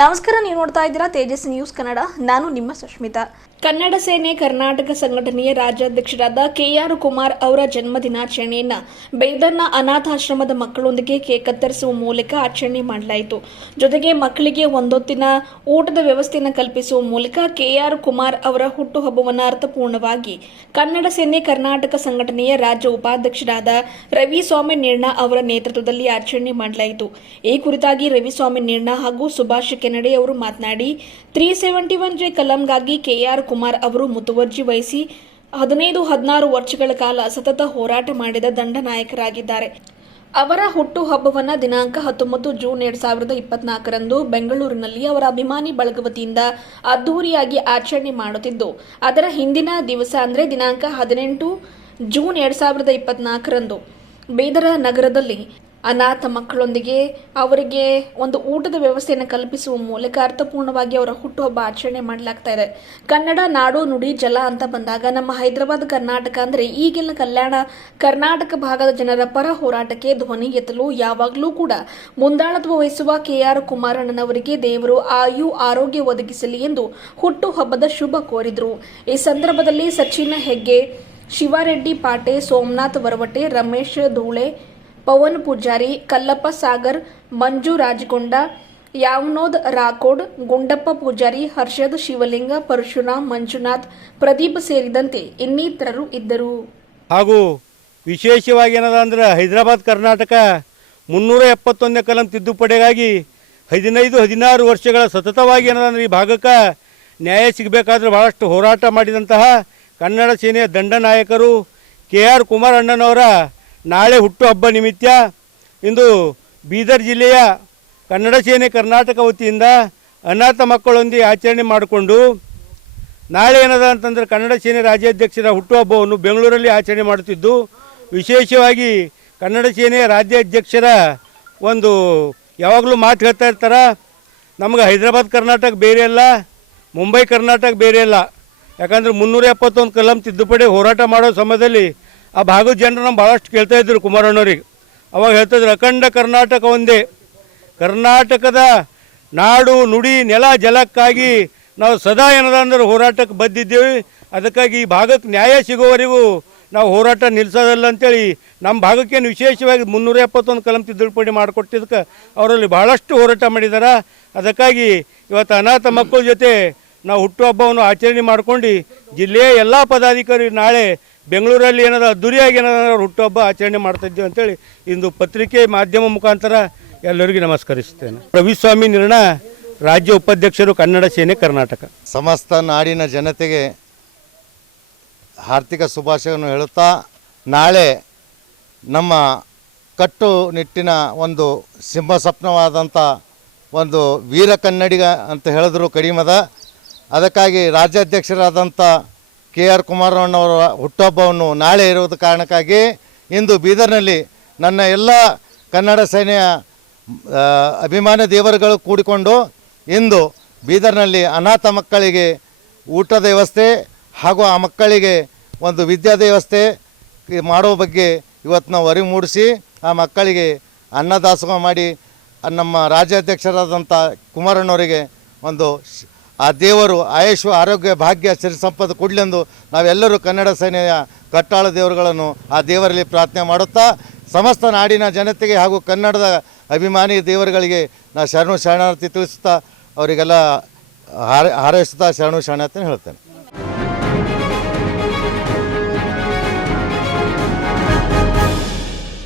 ನಮಸ್ಕಾರ, ನೀವು ನೋಡ್ತಾ ಇದ್ದೀರಾ ತೇಜಸ್ ನ್ಯೂಸ್ ಕನ್ನಡ. ನಾನು ನಿಮ್ಮ ಸುಷ್ಮಿತಾ. ಕನ್ನಡ ಸೇನೆ ಕರ್ನಾಟಕ ಸಂಘಟನೆಯ ರಾಜ್ಯಾಧ್ಯಕ್ಷರಾದ ಕೆಆರ್ ಕುಮಾರ್ ಅವರ ಜನ್ಮ ದಿನಾಚರಣೆಯನ್ನ ಬೇದರ್ನ ಅನಾಥಾಶ್ರಮದ ಮಕ್ಕಳೊಂದಿಗೆ ಕೇಕ್ ಕತ್ತರಿಸುವ ಮೂಲಕ ಆಚರಣೆ ಮಾಡಲಾಯಿತು. ಜೊತೆಗೆ ಮಕ್ಕಳಿಗೆ ಒಂದೊತ್ತಿನ ಊಟದ ವ್ಯವಸ್ಥೆಯನ್ನು ಕಲ್ಪಿಸುವ ಮೂಲಕ ಕೆಆರ್ ಕುಮಾರ್ ಅವರ ಹುಟ್ಟುಹಬ್ಬವನ್ನು ಅರ್ಥಪೂರ್ಣವಾಗಿ ಕನ್ನಡ ಸೇನೆ ಕರ್ನಾಟಕ ಸಂಘಟನೆಯ ರಾಜ್ಯ ಉಪಾಧ್ಯಕ್ಷರಾದ ರವಿಸ್ವಾಮಿ ನಿರ್ಣಾ ಅವರ ನೇತೃತ್ವದಲ್ಲಿ ಆಚರಣೆ ಮಾಡಲಾಯಿತು. ಈ ಕುರಿತಾಗಿ ರವಿಸ್ವಾಮಿ ನಿರ್ಣಾ ಹಾಗೂ ಸುಭಾಷ್ ಕೆನಡೆ ಅವರು ಮಾತನಾಡಿ 371 ಕಲಂಗಾಗಿ ಕೆಆರ್ ಕುಮಾರ್ ಅವರು ಮುತುವರ್ಜಿ ವಹಿಸಿ 15-16 ವರ್ಷಗಳ ಕಾಲ ಸತತ ಹೋರಾಟ ಮಾಡಿದ ದಂಡ ನಾಯಕರಾಗಿದ್ದಾರೆ. ಅವರ ಹುಟ್ಟು ಹಬ್ಬವನ್ನು ದಿನಾಂಕ 19 ಜೂನ್ 2024ರಂದು ಬೆಂಗಳೂರಿನಲ್ಲಿ ಅವರ ಅಭಿಮಾನಿ ಬಳಗ ವತಿಯಿಂದ ಅದ್ದೂರಿಯಾಗಿ ಆಚರಣೆ ಮಾಡುತ್ತಿದ್ದು, ಅದರ ಹಿಂದಿನ ದಿವಸ ಅಂದರೆ ದಿನಾಂಕ 18 ಜೂನ್ 2024ರಂದು ಬೀದರ ನಗರದಲ್ಲಿ ಅನಾಥ ಮಕ್ಕಳೊಂದಿಗೆ ಅವರಿಗೆ ಒಂದು ಊಟದ ವ್ಯವಸ್ಥೆಯನ್ನು ಕಲ್ಪಿಸುವ ಮೂಲಕ ಅರ್ಥಪೂರ್ಣವಾಗಿ ಅವರ ಹುಟ್ಟುಹಬ್ಬ ಆಚರಣೆ ಮಾಡಲಾಗ್ತಾ ಇದೆ. ಕನ್ನಡ ನಾಡು ನುಡಿ ಜಲ ಅಂತ ಬಂದಾಗ ನಮ್ಮ ಹೈದರಾಬಾದ್ ಕರ್ನಾಟಕ ಅಂದರೆ ಈಗಿನ ಕಲ್ಯಾಣ ಕರ್ನಾಟಕ ಭಾಗದ ಜನರ ಪರ ಹೋರಾಟಕ್ಕೆ ಧ್ವನಿ ಎತ್ತಲು ಯಾವಾಗಲೂ ಕೂಡ ಮುಂದಾಳತ್ವ ವಹಿಸುವ ಕೆಆರ್ ಕುಮಾರಣ್ಣನವರಿಗೆ ದೇವರು ಆಯು ಆರೋಗ್ಯ ಒದಗಿಸಲಿ ಎಂದು ಹುಟ್ಟುಹಬ್ಬದ ಶುಭ ಕೋರಿದರು. ಈ ಸಂದರ್ಭದಲ್ಲಿ ಸಚಿನ್ ಹೆಗ್ಗೆ, ಶಿವಾರೆಡ್ಡಿ ಪಾಟೆ, ಸೋಮನಾಥ್ ವರವಟೆ, ರಮೇಶ್ ಧೂಳೆ, ಪವನ್ ಪೂಜಾರಿ, ಕಲ್ಲಪ್ಪ ಸಾಗರ್, ಮಂಜು ರಾಜಗೊಂಡ, ಯಾವನೋದ್ ರಾಕೋಡ್, ಗುಂಡಪ್ಪ ಪೂಜಾರಿ, ಹರ್ಷದ್ ಶಿವಲಿಂಗ, ಪರಶುರಾಮ್, ಮಂಜುನಾಥ್, ಪ್ರದೀಪ್ ಸೇರಿದಂತೆ ಇನ್ನಿತರರು ಇದ್ದರು. ಹಾಗೂ ವಿಶೇಷವಾಗಿ ಏನದಂದ್ರೆ ಹೈದರಾಬಾದ್ ಕರ್ನಾಟಕ 371ನೇ ಕಲಂ ತಿದ್ದುಪಡಿಗಾಗಿ 15-16 ವರ್ಷಗಳ ಸತತವಾಗಿ ಏನದಂದ್ರೆ ಈ ಭಾಗಕ್ಕೆ ನ್ಯಾಯ ಸಿಗಬೇಕಾದ್ರೆ ಬಹಳಷ್ಟು ಹೋರಾಟ ಮಾಡಿದಂತಹ ಕನ್ನಡ ಸೇನೆಯ ದಂಡ ನಾಯಕರು ಕೆಆರ್ ಕುಮಾರ್ ಅಣ್ಣನವರ ನಾಳೆ ಹುಟ್ಟುಹಬ್ಬ ನಿಮಿತ್ತ ಇಂದು ಬೀದರ್ ಜಿಲ್ಲೆಯ ಕನ್ನಡ ಸೇನೆ ಕರ್ನಾಟಕ ವತಿಯಿಂದ ಅನಾಥ ಮಕ್ಕಳೊಂದಿಗೆ ಆಚರಣೆ ಮಾಡಿಕೊಂಡು ನಾಳೆ ಏನದ ಅಂತಂದರೆ ಕನ್ನಡ ಸೇನೆ ರಾಜ್ಯಾಧ್ಯಕ್ಷರ ಹುಟ್ಟುಹಬ್ಬವನ್ನು ಬೆಂಗಳೂರಲ್ಲಿ ಆಚರಣೆ ಮಾಡುತ್ತಿದ್ದು, ವಿಶೇಷವಾಗಿ ಕನ್ನಡ ಸೇನೆಯ ರಾಜ್ಯಾಧ್ಯಕ್ಷರ ಒಂದು ಯಾವಾಗಲೂ ಮಾತು ಹೇಳ್ತಾ ಇರ್ತಾರೆ, ನಮಗೆ ಹೈದರಾಬಾದ್ ಕರ್ನಾಟಕ ಬೇರೆ ಅಲ್ಲ, ಮುಂಬೈ ಕರ್ನಾಟಕ ಬೇರೆ ಅಲ್ಲ. ಯಾಕಂದರೆ 371 ಕಲಂ ತಿದ್ದುಪಡಿ ಹೋರಾಟ ಮಾಡೋ ಸಮಯದಲ್ಲಿ ಆ ಭಾಗದ ಜನರು ನಮ್ಮ ಭಾಳಷ್ಟು ಕೇಳ್ತಾ ಇದ್ದರು ಕುಮಾರಣ್ಣವ್ರಿಗೆ. ಅವಾಗ ಹೇಳ್ತಾಯಿದ್ರು ಅಖಂಡ ಕರ್ನಾಟಕ ಒಂದೇ, ಕರ್ನಾಟಕದ ನಾಡು ನುಡಿ ನೆಲ ಜಲಕ್ಕಾಗಿ ನಾವು ಸದಾ ಏನದ ಅಂದ್ರೆ ಹೋರಾಟಕ್ಕೆ ಬದ್ದಿದ್ದೇವೆ. ಅದಕ್ಕಾಗಿ ಈ ಭಾಗಕ್ಕೆ ನ್ಯಾಯ ಸಿಗೋವರೆಗೂ ನಾವು ಹೋರಾಟ ನಿಲ್ಲಿಸೋದಲ್ಲ ಅಂತೇಳಿ ನಮ್ಮ ಭಾಗಕ್ಕೇನು ವಿಶೇಷವಾಗಿ 371 ಕಲಂ ತಿದ್ದುಪಡಿ ಮಾಡಿಕೊಟ್ಟಿದ್ದಕ್ಕೆ ಅವರಲ್ಲಿ ಭಾಳಷ್ಟು ಹೋರಾಟ ಮಾಡಿದ್ದಾರೆ. ಅದಕ್ಕಾಗಿ ಇವತ್ತು ಅನಾಥ ಮಕ್ಕಳ ಜೊತೆ ನಾವು ಹುಟ್ಟುಹಬ್ಬವನ್ನು ಆಚರಣೆ ಮಾಡ್ಕೊಂಡು ಜಿಲ್ಲೆಯ ಎಲ್ಲ ಪದಾಧಿಕಾರಿ ನಾಳೆ ಬೆಂಗಳೂರಲ್ಲಿ ಏನದ ಅದ್ದೂರಿಯಾಗಿ ಏನದ ಹುಟ್ಟುಹಬ್ಬ ಆಚರಣೆ ಮಾಡ್ತಾಯಿದ್ದೇವೆ ಅಂತೇಳಿ ಇಂದು ಪತ್ರಿಕೆ ಮಾಧ್ಯಮ ಮುಖಾಂತರ ಎಲ್ಲರಿಗೂ ನಮಸ್ಕರಿಸ್ತೇನೆ. ರವಿಸ್ವಾಮಿ ನಿರ್ಣಾ, ರಾಜ್ಯ ಉಪಾಧ್ಯಕ್ಷರು, ಕನ್ನಡ ಸೇನೆ ಕರ್ನಾಟಕ. ಸಮಸ್ತ ನಾಡಿನ ಜನತೆಗೆ ಆರ್ಥಿಕ ಶುಭಾಶಯವನ್ನು ಹೇಳುತ್ತಾ, ನಾಳೆ ನಮ್ಮ ಕಟ್ಟುನಿಟ್ಟಿನ ಒಂದು ಸಿಂಹ ಸ್ವಪ್ನವಾದಂಥ ಒಂದು ವೀರ ಕನ್ನಡಿಗ ಅಂತ ಹೇಳಿದ್ರು ಕಡಿಮದ. ಅದಕ್ಕಾಗಿ ರಾಜ್ಯಾಧ್ಯಕ್ಷರಾದಂಥ ಕೆಆರ್ ಕುಮಾರಣ್ಣವರ ಹುಟ್ಟುಹಬ್ಬವನ್ನು ನಾಳೆ ಇರುವುದ ಕಾರಣಕ್ಕಾಗಿ ಇಂದು ಬೀದರ್ನಲ್ಲಿ ನನ್ನ ಎಲ್ಲ ಕನ್ನಡ ಸೇನೆಯ ಅಭಿಮಾನಿ ದೇವರುಗಳು ಕೂಡಿಕೊಂಡು ಇಂದು ಬೀದರ್ನಲ್ಲಿ ಅನಾಥ ಮಕ್ಕಳಿಗೆ ಊಟದ ವ್ಯವಸ್ಥೆ ಹಾಗೂ ಆ ಮಕ್ಕಳಿಗೆ ಒಂದು ವಿದ್ಯಾದ ವ್ಯವಸ್ಥೆ ಮಾಡೋ ಬಗ್ಗೆ ಇವತ್ತು ನಾವು ಅರಿವು ಮೂಡಿಸಿ ಆ ಮಕ್ಕಳಿಗೆ ಅನ್ನದಾಸೋಹ ಮಾಡಿ ನಮ್ಮ ರಾಜ್ಯಾಧ್ಯಕ್ಷರಾದಂಥ ಕುಮಾರಣ್ಣವರಿಗೆ ಒಂದು ಆ ದೇವರು ಆಯುಷು ಆರೋಗ್ಯ ಭಾಗ್ಯ ಸಿರಿ ಸಂಪತ್ತು ಕೊಡಲೆಂದು ನಾವೆಲ್ಲರೂ ಕನ್ನಡ ಸೇನೆಯ ಕಟ್ಟಾಳ ದೇವರುಗಳನ್ನು ಆ ದೇವರಲ್ಲಿ ಪ್ರಾರ್ಥನೆ ಮಾಡುತ್ತಾ ಸಮಸ್ತ ನಾಡಿನ ಜನತೆಗೆ ಹಾಗೂ ಕನ್ನಡದ ಅಭಿಮಾನಿ ದೇವರುಗಳಿಗೆ ನಾನು ಶರಣಾರ್ಥಿ ತಿಳಿಸುತ್ತಾ ಅವರಿಗೆಲ್ಲ ಹಾರೈಸುತ್ತಾ ಶರಣಾರ್ಥಿ ಹೇಳ್ತೇನೆ.